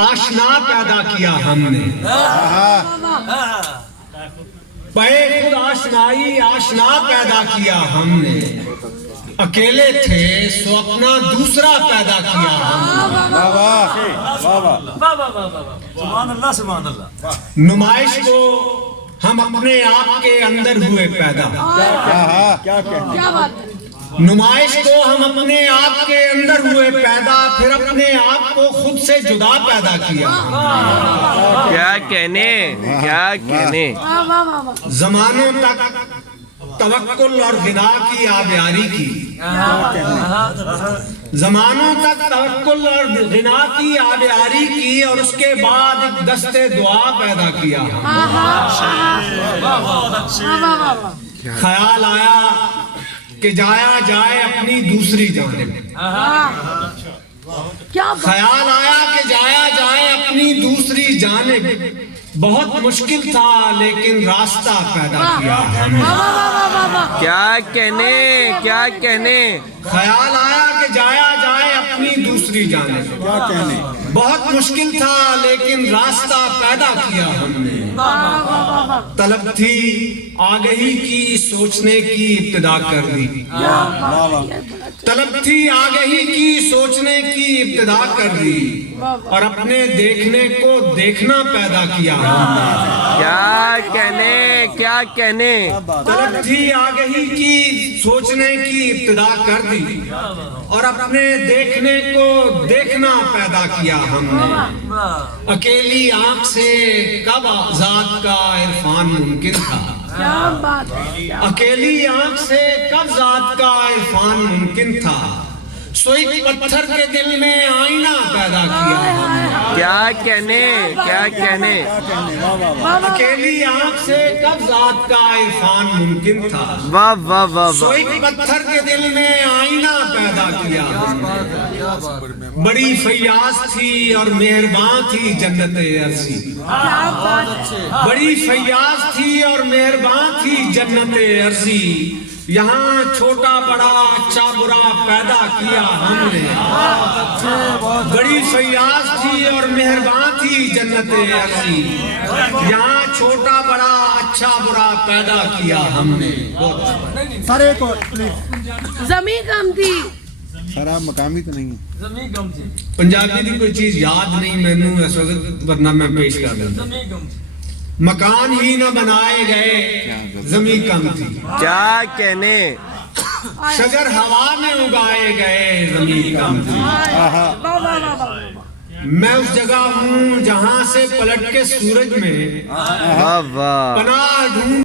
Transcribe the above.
آشنا پیدا کیا ہم نے، بے خود آشنائی آشنا پیدا کیا ہم نے، اکیلے تھے سو اپنا دوسرا پیدا کیا ہم نے۔ سبحان اللہ سبحان اللہ۔ نمائش کو ہم اپنے آپ کے اندر ہوئے پیدا، نمائش کو ہم اپنے آپ کے اندر ہوئے پیدا، پھر اپنے آپ کو خود سے جدا پیدا کیا۔ کیا کہنے، کیا کہنے۔ زمانوں تک توکل اور غنا کی آبیاری کی، زمانوں تک توکل اور غنا کی آبیاری کی، اور اس کے بعد ایک دستے دعا پیدا کیا۔ خیال آیا کہ جایا جائے اپنی دوسری جانب، خیال آیا کہ جایا جائے اپنی دوسری جانب، بہت مشکل تھا لیکن راستہ پیدا کیا ہم نے۔ کیا کہنے، کیا کہنے۔ خیال آیا کہ جایا جائے اپنی دوسری جانب، بہت مشکل تھا لیکن راستہ پیدا کیا ہم نے۔ طلب تھی آگہی کی سوچنے کی ابتدا کر دی، طلب تھی آگہی کی سوچنے کی ابتدا کر دی، اور اپنے دیکھنے کو دیکھنا پیدا کیا ہم نے۔ کیا کہنے، کیا کہنے۔ طلب تھی آگہی کی سوچنے کی ابتدا کر دی، اور اپنے دیکھنے کو دیکھنا پیدا کیا ہم نے۔ اکیلی آنکھ سے کب ذات کا عرفان ممکن تھا، اکیلی آنکھ سے کب ذات کا عرفان ممکن تھا، سو ایک پتھر کے دل میں آئینہ پیدا کیا ہم نے۔ کیا کہنے، کیا کہنے۔ اکیلی آنکھ سے کب ذات کا عرفان ممکن تھا، واہ واہ واہ سو واہ۔ ایک پتھر کے دل میں آئینہ پیدا کیا ہم نے۔ بڑی فیاض تھی اور مہربان تھی جنت ارضی، بڑی فیاض تھی اور مہربان تھی جنت ارضی، یہاں چھوٹا بڑا اچھا برا پیدا کیا ہم نے۔ بڑی فیاض تھی اور مہربان تھی جنت ارضی، یہاں چھوٹا بڑا اچھا برا پیدا کیا ہم نے۔ سارے کو زمین کم تھی، خراب مقامی تو نہیں ہے۔ زمین کم تھی، پنجابی کی کوئی چیز یاد نہیں مینوں اس وقت، ورنہ میں پیش کر دوں۔ زمین کم تھی، مکان ہی نہ بنائے گئے زمین کم تھی، کیا کہنے۔ شجر ہوا میں اگائے گئے زمین کم تھی۔ میں اس جگہ ہوں جہاں سے پلٹ کے سورج میں واہ واہ۔ پناہ ڈھونڈ